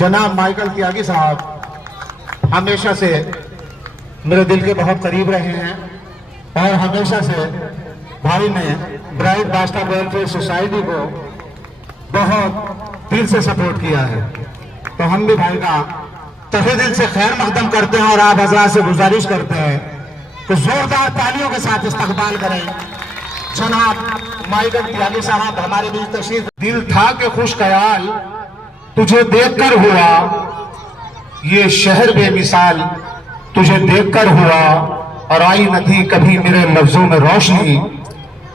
जनाब माइकल त्यागी साहब हमेशा से मेरे दिल के बहुत करीब रहे हैं और हमेशा से भाई ने ब्राइट बास्टा वेलफेयर सोसाइटी को बहुत दिल से सपोर्ट किया है। तो हम भी भाई का तहे दिल से खैर मकदम करते हैं और आप हजरात से गुजारिश करते हैं कि जोरदार तालियों के साथ इस्तकबाल करें जनाब माइकल त्यागी साहब हमारे बीच तशरीफ। दिल था कि खुश ख्याल तुझे देखकर हुआ, ये शहर बेमिसाल तुझे देखकर हुआ, और आई न थी कभी मेरे लफ्जों में रोशनी,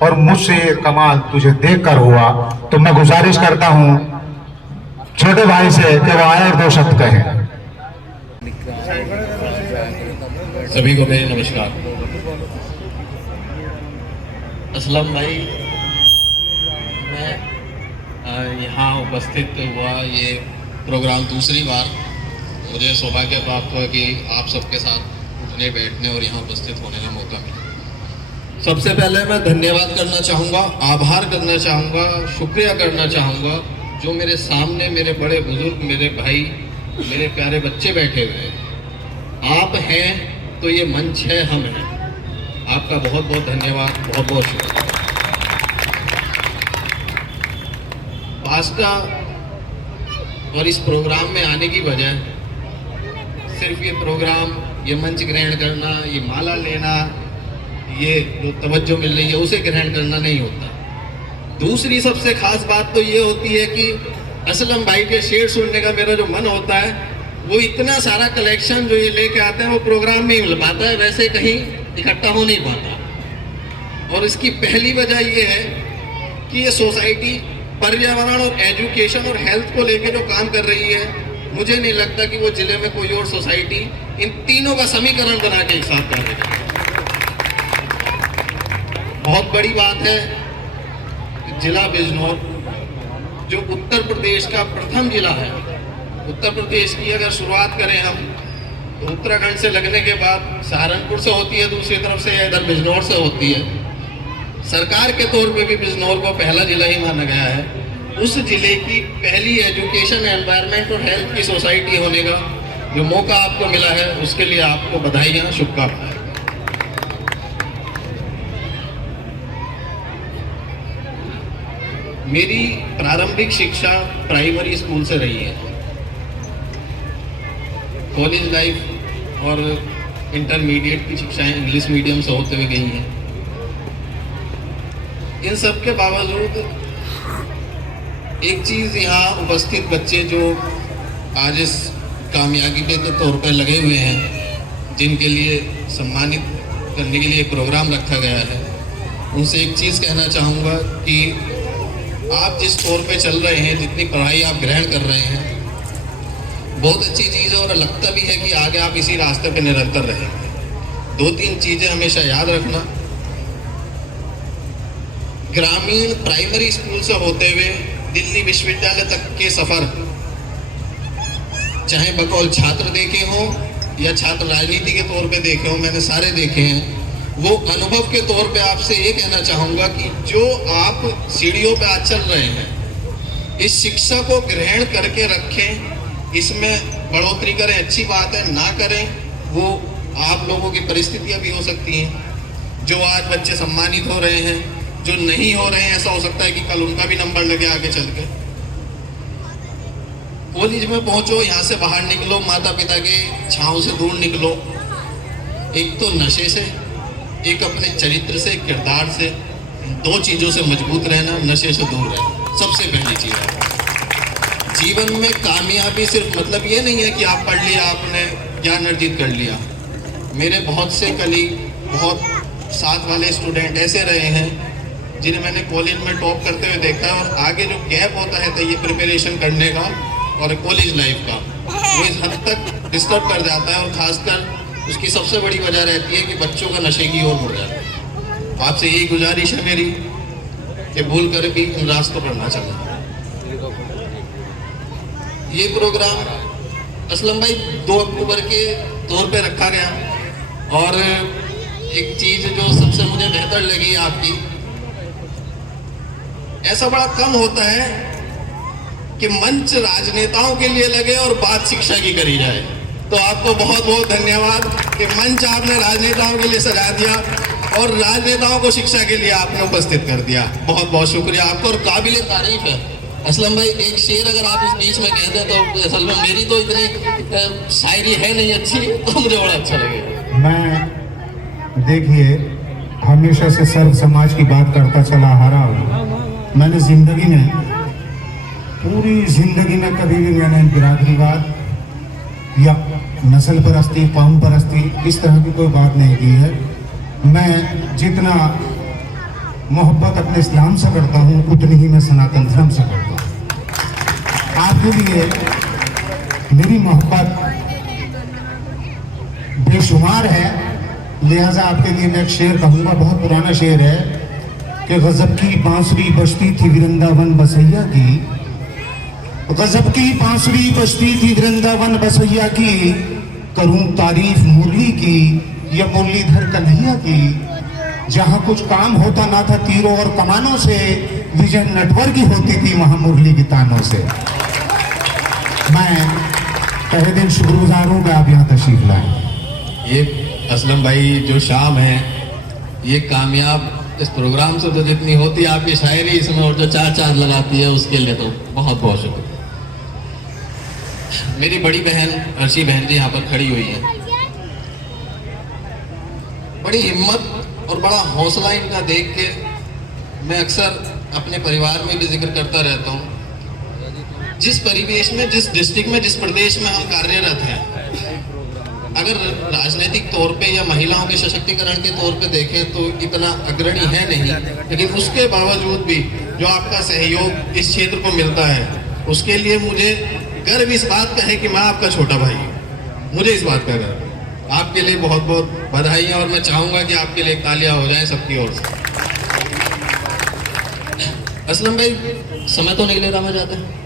और मुझसे ये कमाल तुझे देखकर हुआ। तो मैं गुजारिश करता हूं छोटे भाई से कि वो आए और दो शब्द कहें। सभी को मेरे नमस्कार। असलम भाई, मैं यहाँ उपस्थित हुआ ये प्रोग्राम दूसरी बार। मुझे सौभाग्य प्राप्त हुआ कि आप सबके साथ उठने बैठने और यहाँ उपस्थित होने का मौका मिला। सबसे पहले मैं धन्यवाद करना चाहूँगा, आभार करना चाहूँगा, शुक्रिया करना चाहूँगा जो मेरे सामने मेरे बड़े बुजुर्ग, मेरे भाई, मेरे प्यारे बच्चे बैठे हुए हैं। आप हैं तो ये मंच है, हम हैं। आपका बहुत बहुत धन्यवाद, बहुत बहुत शुक्रिया। बास्टा और इस प्रोग्राम में आने की वजह सिर्फ ये प्रोग्राम, ये मंच ग्रहण करना, ये माला लेना, ये जो तवज्जो मिल रही है उसे ग्रहण करना नहीं होता। दूसरी सबसे खास बात तो ये होती है कि असलम भाई के शेर सुनने का मेरा जो मन होता है, वो इतना सारा कलेक्शन जो ये लेके आते हैं वो प्रोग्राम में ही मिल पाता है, वैसे कहीं इकट्ठा हो नहीं पाता। और इसकी पहली वजह ये है कि ये सोसाइटी पर्यावरण और एजुकेशन और हेल्थ को लेके जो काम कर रही है, मुझे नहीं लगता कि वो जिले में कोई और सोसाइटी इन तीनों का समीकरण बना के एक साथ कर रही है। बहुत बड़ी बात है जिला बिजनौर जो उत्तर प्रदेश का प्रथम जिला है। उत्तर प्रदेश की अगर शुरुआत करें हम तो उत्तराखंड से लगने के बाद सहारनपुर से होती है, दूसरी तरफ से इधर बिजनौर से होती है। सरकार के तौर पे भी बिजनौर को पहला जिला ही माना गया है। उस जिले की पहली एजुकेशन, एनवायरनमेंट और हेल्थ की सोसाइटी होने का जो मौका आपको मिला है, उसके लिए आपको बधाइयाँ, शुभकामनाएं। मेरी प्रारंभिक शिक्षा प्राइमरी स्कूल से रही है। कॉलेज लाइफ और इंटरमीडिएट की शिक्षाएं इंग्लिश मीडियम से होते हुए गई हैं। इन सब के बावजूद एक चीज़, यहाँ उपस्थित बच्चे जो आज इस कामयाबी के तौर पर लगे हुए हैं, जिनके लिए सम्मानित करने के लिए प्रोग्राम रखा गया है, उनसे एक चीज़ कहना चाहूँगा कि आप जिस तौर पे चल रहे हैं, जितनी पढ़ाई आप ग्रहण कर रहे हैं, बहुत अच्छी चीज़ है और लगता भी है कि आगे आप इसी रास्ते पे निरंतर रहेंगे। दो तीन चीज़ें हमेशा याद रखना। ग्रामीण प्राइमरी स्कूल से होते हुए दिल्ली विश्वविद्यालय तक के सफ़र, चाहे बकौल छात्र देखे हों या छात्र राजनीति के तौर पे देखे हों, मैंने सारे देखे हैं। वो अनुभव के तौर पे आपसे ये कहना चाहूँगा कि जो आप सीढ़ियों पे आज चल रहे हैं, इस शिक्षा को ग्रहण करके रखें, इसमें बढ़ोतरी करें, अच्छी बात है, ना करें वो आप लोगों की परिस्थितियाँ भी हो सकती हैं। जो आज बच्चे सम्मानित हो रहे हैं, जो नहीं हो रहे हैं, ऐसा हो सकता है कि कल उनका भी नंबर लगे आगे चल के। कॉलेज में पहुँचो, यहाँ से बाहर निकलो, माता पिता के छाँव से दूर निकलो। एक तो नशे से, एक अपने चरित्र से, किरदार से, दो चीज़ों से मजबूत रहना, नशे से दूर रहना, सबसे पहली चीज़ है। जीवन में कामयाबी सिर्फ मतलब ये नहीं है कि आप पढ़ लिया, आपने ज्ञान अर्जित कर लिया। मेरे बहुत से कलीग, बहुत साथ वाले स्टूडेंट ऐसे रहे हैं जिन्हें मैंने कॉलेज में टॉप करते हुए देखा है, और आगे जो गैप होता है तो ये प्रिपरेशन करने का और कॉलेज लाइफ का, वो इस हद तक डिस्टर्ब कर जाता है। और ख़ासकर उसकी सबसे बड़ी वजह रहती है कि बच्चों का नशे की ओर मुड़ जाता है। आपसे यही गुजारिश है मेरी कि भूल कर भी इन रास्तों पर ना चलें। ये प्रोग्राम असलम भाई 2 अक्टूबर के तौर पे रखा गया, और एक चीज़ जो सबसे मुझे बेहतर लगी आपकी, ऐसा बड़ा कम होता है कि मंच राजनेताओं के लिए लगे और बात शिक्षा की करी जाए। तो आपको बहुत बहुत धन्यवाद कि मंच आपने राजनेताओं के लिए सजा दिया और राजनेताओं को शिक्षा के लिए आपने उपस्थित कर दिया। बहुत बहुत शुक्रिया आपको और काबिल तारीफ है। असलम भाई, एक शेर अगर आप इस बीच में कह दें तो असल में मेरी तो इतनी शायरी है नहीं अच्छी, तो मुझे बड़ा अच्छा लगेगा। मैं देखिए हमेशा से सर्व समाज की बात करता चला आ रहा हूँ। मैंने जिंदगी में, पूरी जिंदगी में कभी भी मैंने बिरादरीवाद या नस्ल परस्ती, कौम परस्ती इस तरह की कोई बात नहीं की है। मैं जितना मोहब्बत अपने इस्लाम से करता हूँ उतनी ही मैं सनातन धर्म से करता हूँ। आपके लिए मेरी मोहब्बत बेशुमार है, लिहाजा आपके लिए मैं एक शेर कहूँगा। बहुत पुराना शेर है कि गजब की बांसुरी बजती थी वृंदावन बसैया की, गजब की बांसुरी बजती थी वृंदावन बसैया की, करूं तारीफ मुरली की या मुरलीधर कन्हैया की, जहां कुछ काम होता ना था तीरों और कमानों से, विजय नटवर की होती थी वहां मुरली की तानों से। मैं पहले दिन शुक्रगुजार हूं कि आप यहाँ तशरीफ लाए। ये असलम भाई जो शाम है ये कामयाब इस प्रोग्राम से तो जितनी होती है आपकी शायरी इसमें और जो चार चांद लगाती है उसके लिए तो बहुत बहुत शुक्रिया। मेरी बड़ी बहन अर्शी बहन जी यहाँ पर खड़ी हुई है। बड़ी हिम्मत और बड़ा हौसला इनका देख के मैं अक्सर अपने परिवार में भी जिक्र करता रहता हूँ। जिस परिवेश में, जिस डिस्ट्रिक्ट में, जिस प्रदेश में हम कार्यरत हैं, अगर राजनीतिक तौर पे या महिलाओं के सशक्तिकरण के तौर पे देखें तो इतना अग्रणी है नहीं, लेकिन उसके बावजूद भी जो आपका सहयोग इस क्षेत्र को मिलता है उसके लिए मुझे गर्व इस बात का है कि मैं आपका छोटा भाई हूँ। मुझे इस बात का गर्व है। आपके लिए बहुत बहुत बधाइयाँ और मैं चाहूँगा कि आपके लिए तालियां हो जाएं सबकी ओर से। असलम भाई, समय तो नहीं ले रहा मैं जाते हैं।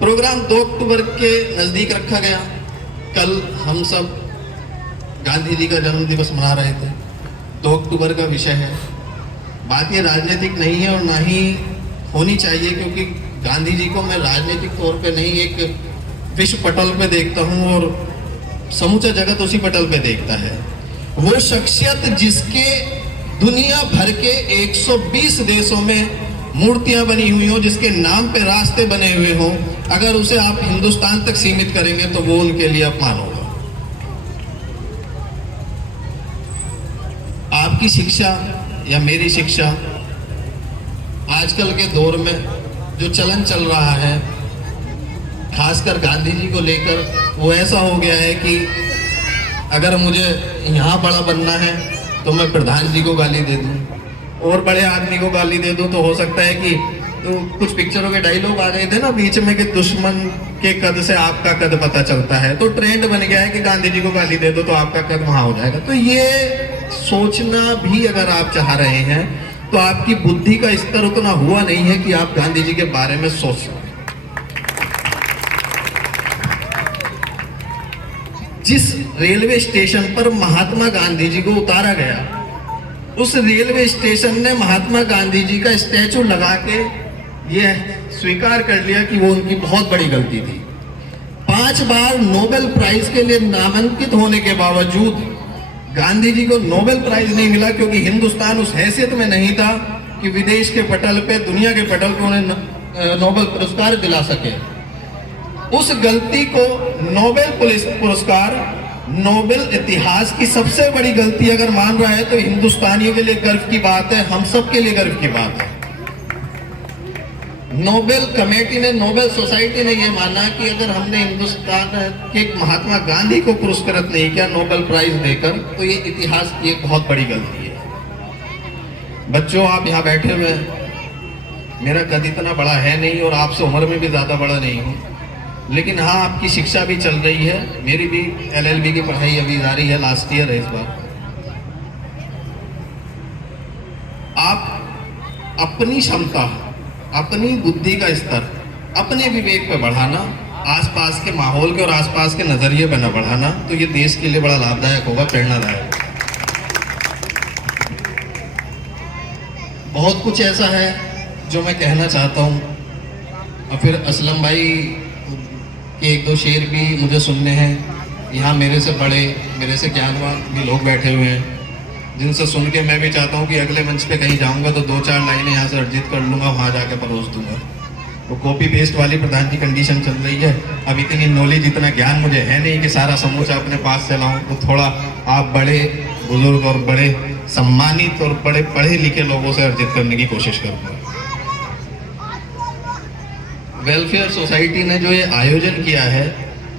प्रोग्राम 2 अक्टूबर के नज़दीक रखा गया। कल हम सब गांधी जी का जन्म दिवस मना रहे थे। 2 अक्टूबर का विषय है। बात ये राजनीतिक नहीं है और ना ही होनी चाहिए, क्योंकि गांधी जी को मैं राजनीतिक तौर पे नहीं, एक विश्व पटल पे देखता हूँ और समूचा जगत उसी पटल पे देखता है। वो शख्सियत जिसके दुनिया भर के 120 देशों में मूर्तियां बनी हुई हो, जिसके नाम पे रास्ते बने हुए हों, अगर उसे आप हिंदुस्तान तक सीमित करेंगे तो वो उनके लिए अपमान होगा। आपकी शिक्षा या मेरी शिक्षा आजकल के दौर में जो चलन चल रहा है, खासकर गांधी जी को लेकर, वो ऐसा हो गया है कि अगर मुझे यहाँ बड़ा बनना है तो मैं प्रधान जी को गाली दे दूँ और बड़े आदमी को गाली दे दूँ। तो हो सकता है कि तो कुछ पिक्चरों के डायलॉग आ गए थे ना बीच में कि दुश्मन के कद से आपका कद पता चलता है। तो ट्रेंड बन गया है कि गांधी जी को गाली दे दो तो आपका कद वहां हो जाएगा। तो ये सोचना भी अगर आप चाह रहे हैं तो आपकी बुद्धि का स्तर उतना हुआ नहीं है कि आप गांधी जी के बारे में सोच सकें। जिस रेलवे स्टेशन पर महात्मा गांधी जी को उतारा गया, उस रेलवे स्टेशन ने महात्मा गांधी जी का स्टैचू लगा के यह स्वीकार कर लिया कि वो उनकी बहुत बड़ी गलती थी। 5 बार नोबेल प्राइज के लिए नामांकित होने के बावजूद गांधी जी को नोबेल प्राइज नहीं मिला, क्योंकि हिंदुस्तान उस हैसियत में नहीं था कि विदेश के पटल पे, दुनिया के पटल पे उन्हें नोबेल पुरस्कार दिला सके। उस गलती को नोबेल पुरस्कार, नोबेल इतिहास की सबसे बड़ी गलती अगर मान रहा है तो हिंदुस्तानियों के लिए गर्व की बात है, हम सब के लिए गर्व की बात है। नोबेल कमेटी ने, नोबेल सोसाइटी ने यह माना कि अगर हमने हिंदुस्तान के महात्मा गांधी को पुरस्कृत नहीं किया नोबेल प्राइज देकर, तो ये इतिहास की एक बहुत बड़ी गलती है। बच्चों, आप यहाँ बैठे हुए, मेरा कद इतना बड़ा है नहीं और आपसे उम्र में भी ज्यादा बड़ा नहीं हूँ, लेकिन हाँ, आपकी शिक्षा भी चल रही है। मेरी भी LLB की पढ़ाई अभी जारी है, लास्ट ईयर है इस बार। आप अपनी क्षमता, अपनी बुद्धि का स्तर, अपने विवेक पे बढ़ाना, आसपास के माहौल के और आसपास के नजरिए पे न बढ़ाना, तो ये देश के लिए बड़ा लाभदायक होगा, प्रेरणादायक। बहुत कुछ ऐसा है जो मैं कहना चाहता हूँ, और फिर असलम भाई के एक दो शेर भी मुझे सुनने हैं। यहाँ मेरे से बड़े, मेरे से ज्ञानवान भी लोग बैठे हुए हैं, जिनसे सुन के मैं भी चाहता हूँ कि अगले मंच पे कहीं जाऊँगा तो 2-4 लाइनें यहाँ से अर्जित कर लूँगा, वहाँ जाके परोस दूँगा। वो कॉपी पेस्ट वाली प्रधान जी कंडीशन चल रही है। अब इतनी नॉलेज, इतना ज्ञान मुझे है नहीं कि सारा समूचा अपने पास से लाऊं। तो थोड़ा आप बड़े बुजुर्ग और बड़े सम्मानित और बड़े पढ़े लिखे लोगों से अर्जित करने की कोशिश करूंगा। वेलफेयर सोसाइटी ने जो ये आयोजन किया है,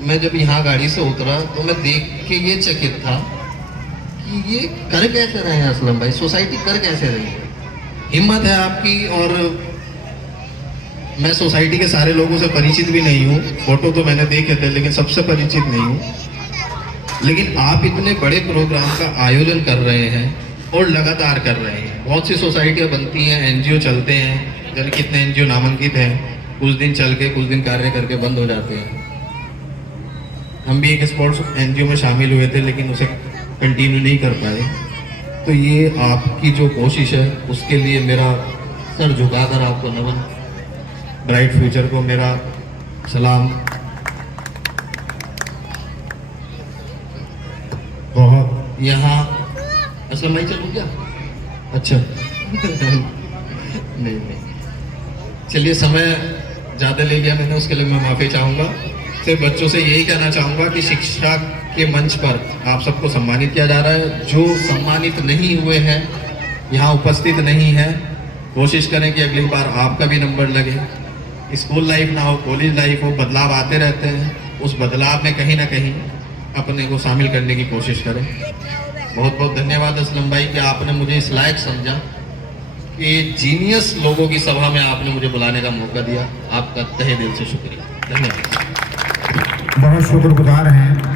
मैं जब यहाँ गाड़ी से उतरा तो मैं देख के ये चकित था कि ये कर कैसे रहे हैं असलम भाई, सोसाइटी कर कैसे रही है। हिम्मत है आपकी। और मैं सोसाइटी के सारे लोगों से परिचित भी नहीं हूँ, फोटो तो मैंने देखे थे, लेकिन सबसे परिचित नहीं हूँ। लेकिन आप इतने बड़े प्रोग्राम का आयोजन कर रहे हैं और लगातार कर रहे हैं। बहुत सी सोसाइटियाँ बनती हैं, एनजीओ चलते हैं, जाने कितने एनजीओ नामांकित हैं, कुछ दिन चल के कुछ दिन कार्य करके बंद हो जाते हैं। हम भी एक स्पोर्ट्स एनजीओ में शामिल हुए थे, लेकिन उसे कंटिन्यू नहीं कर पाए। तो ये आपकी जो कोशिश है, उसके लिए मेरा सर झुकाकर आपको नमन, ब्राइट फ्यूचर को मेरा सलाम। बहुत यहाँ असलम भाई चलूँ क्या? अच्छा नहीं, चलिए समय ज़्यादा ले गया मैंने, उसके लिए मैं माफ़ी चाहूँगा। सिर्फ बच्चों से यही कहना चाहूँगा कि शिक्षा के मंच पर आप सबको सम्मानित किया जा रहा है। जो सम्मानित नहीं हुए हैं, यहाँ उपस्थित नहीं है, कोशिश करें कि अगली बार आपका भी नंबर लगे। स्कूल लाइफ ना हो, कॉलेज लाइफ हो, बदलाव आते रहते हैं। उस बदलाव में कहीं ना कहीं अपने को शामिल करने की कोशिश करें। बहुत बहुत धन्यवाद असलम भाई कि आपने मुझे इस लायक समझा कि जीनियस लोगों की सभा में आपने मुझे बुलाने का मौका दिया। आपका तहे दिल से शुक्रिया, धन्यवाद। बहुत शुक्रगुजार हैं